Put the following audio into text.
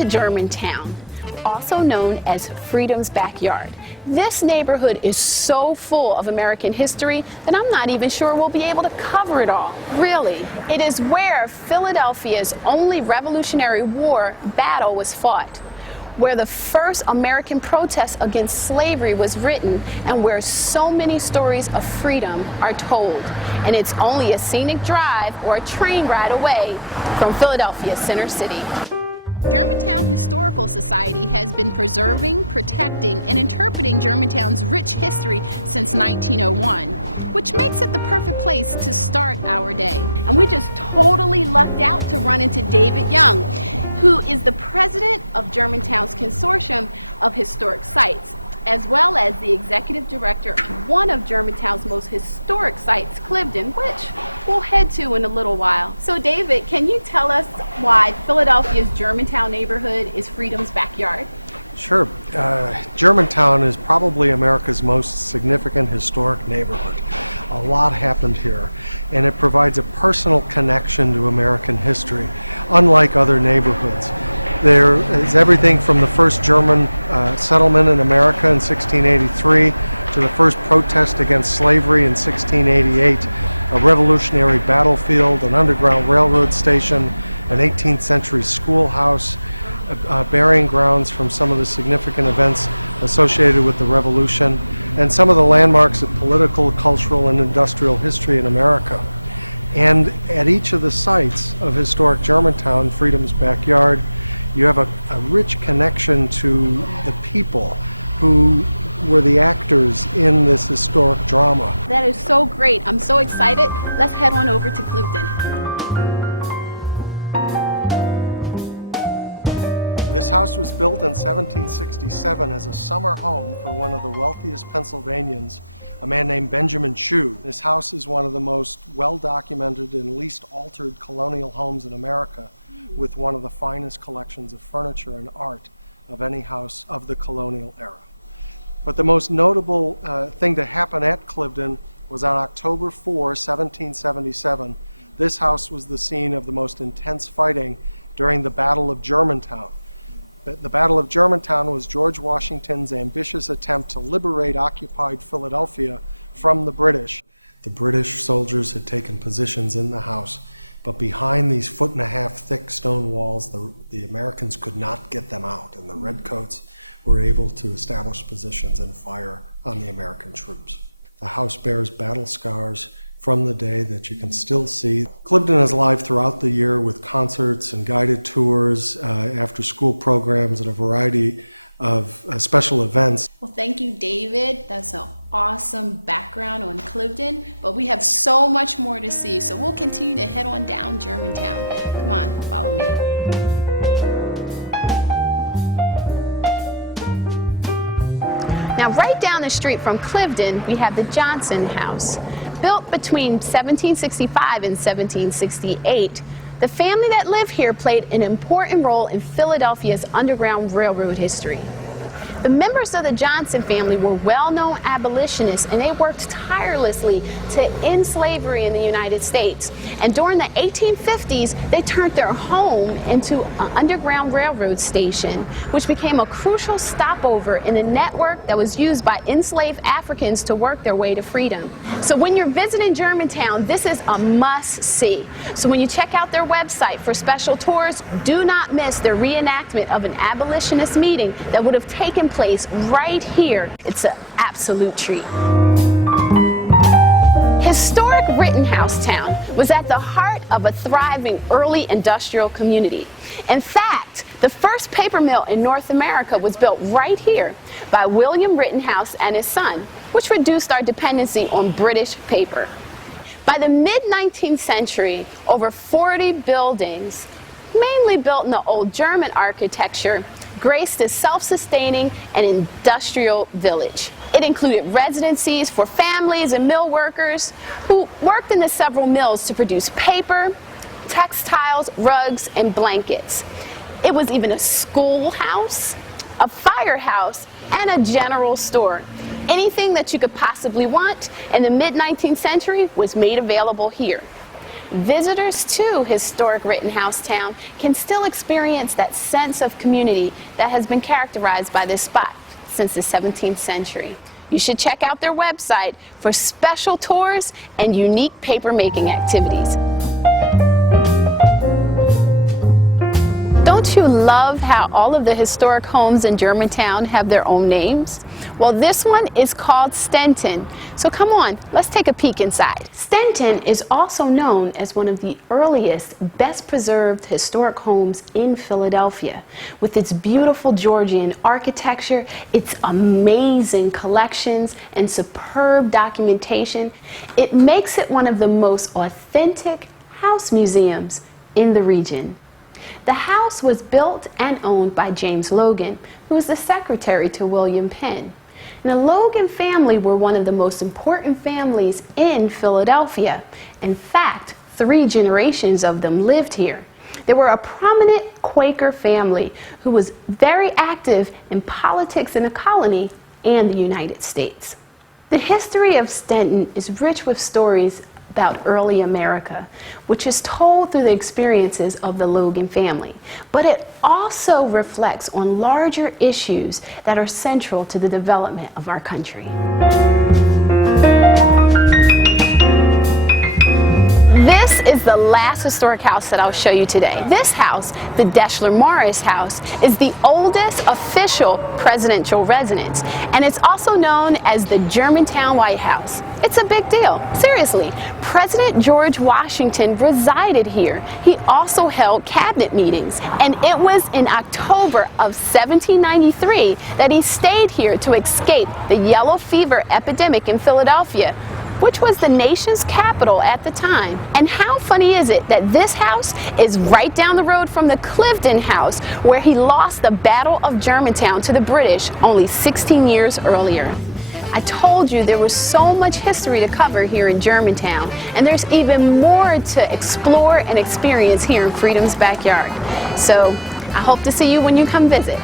to Germantown, also known as Freedom's Backyard. This neighborhood is so full of American history that I'm not even sure we'll be able to cover it all. Really, it is where Philadelphia's only Revolutionary War battle was fought, where the first American protest against slavery was written, and where so many stories of freedom are told. And it's only a scenic drive or a train ride away from Philadelphia's center city. Germantown Historical Society has been preserving, protecting, and interpreting Germantown's rich history since 1901, which makes it the perfect place to start our day. And we just totally lucked out to run into David Young, who is the president of Germantown's Consortium of Historic Sites, as well as the executive director of one of Germantown's most historic sites, Cliveden, which we'll head to in a little while. So David, can you tell us why Philadelphia's Germantown neighborhood is Freedom's backyard? Sure. Germantown is probably America's most significant historic neighborhood. A lot happened here, and it provides a personal connection to American history, unlike other neighborhoods. There is everything from the first German settlement in America in 1683 to the first protest against slavery in 1688, a revolutionary battlefield, an underground railroad station, an 18th century schoolhouse, burying grounds from some of the significant events associated with the Revolution, and some of the landmarks of political, cultural, and industrial history in America. And at each of the sites of historic Germantown, Freedom's Backyard, you have a rich connection to the people who were the actors in this historic drama. That is so great. I'm so excited. Let's head on over to Cliveden. This house was built in 1767 as a summer home for one of the wealthiest Pennsylvanians, a man named Benjamin Chew. This house is one of the most well-documented and least altered colonial homes in America, with one of the finest collections of furniture and art of any house of the colonial era. But the most notable thing to happen at Cliveden was on October 4, 1777. This house was the scene of the most intense fighting during the Battle of Germantown. The Battle of Germantown was George Washington's ambitious attempt to liberate occupied Philadelphia from the British. The British soldiers had taken positions in the house, but behind these 1.5 foot thick stone walls, the Americans could not get them out, and the redcoats were able to establish positions and fire on the American troops. The house bears battle scars from the day that you can still see. Cliveden is live throughout the year with concerts and guided tours, after-school programs, and a variety of special events. Well, thank you, David. That's an awesome background on Cliveden, but we have so much more to see, so we'll continue to head on down Germantown. Come on, follow me. Now, right down the street from Cliveden, we have the Johnson House. Built between 1765 and 1768, the family that lived here played an important role in Philadelphia's Underground Railroad history. The members of the Johnson family were well-known abolitionists, and they worked tirelessly to end slavery in the United States. And during the 1850s, they turned their home into an underground railroad station, which became a crucial stopover in the network that was used by enslaved Africans to work their way to freedom. So when you're visiting Germantown, this is a must-see. So when you check out their website for special tours, do not miss their reenactment of an abolitionist meeting that would have taken place right here. It's an absolute treat. Historic Rittenhouse Town was at the heart of a thriving early industrial community. In fact, the first paper mill in North America was built right here by William Rittenhouse and his son, which reduced our dependency on British paper. By the mid-19th century, over 40 buildings, mainly built in the old German architecture, graced this self-sustaining and industrial village. It included residencies for families and mill workers who worked in the several mills to produce paper, textiles, rugs, and blankets. It was even a schoolhouse, a firehouse, and a general store. Anything that you could possibly want in the mid-19th century was made available here. Visitors to historic Rittenhouse Town can still experience that sense of community that has been characterized by this spot since the 17th century. You should check out their website for special tours and unique paper-making activities. Don't you love how all of the historic homes in Germantown have their own names? Well, this one is called Stenton. So come on, let's take a peek inside. Stenton is also known as one of the earliest, best preserved historic homes in Philadelphia. With its beautiful Georgian architecture, its amazing collections, and superb documentation, it makes it one of the most authentic house museums in the region. The house was built and owned by James Logan, who was the secretary to William Penn. And the Logan family were one of the most important families in Philadelphia. In fact, 3 generations of them lived here. They were a prominent Quaker family who was very active in politics in the colony and the United States. The history of Stenton is rich with stories about early America, which is told through the experiences of the Logan family. But it also reflects on larger issues that are central to the development of our country. This is the last historic house that I'll show you today. This house, the Deshler-Morris house, is the oldest official presidential residence, and it's also known as the Germantown White House. It's a big deal. Seriously, President George Washington resided here. He also held cabinet meetings, and it was in October of 1793 that he stayed here to escape the yellow fever epidemic in Philadelphia, which was the nation's capital at the time. And how funny is it that this house is right down the road from the Clifton House, where he lost the Battle of Germantown to the British only 16 years earlier. I told you there was so much history to cover here in Germantown, and there's even more to explore and experience here in Freedom's backyard. So I hope to see you when you come visit.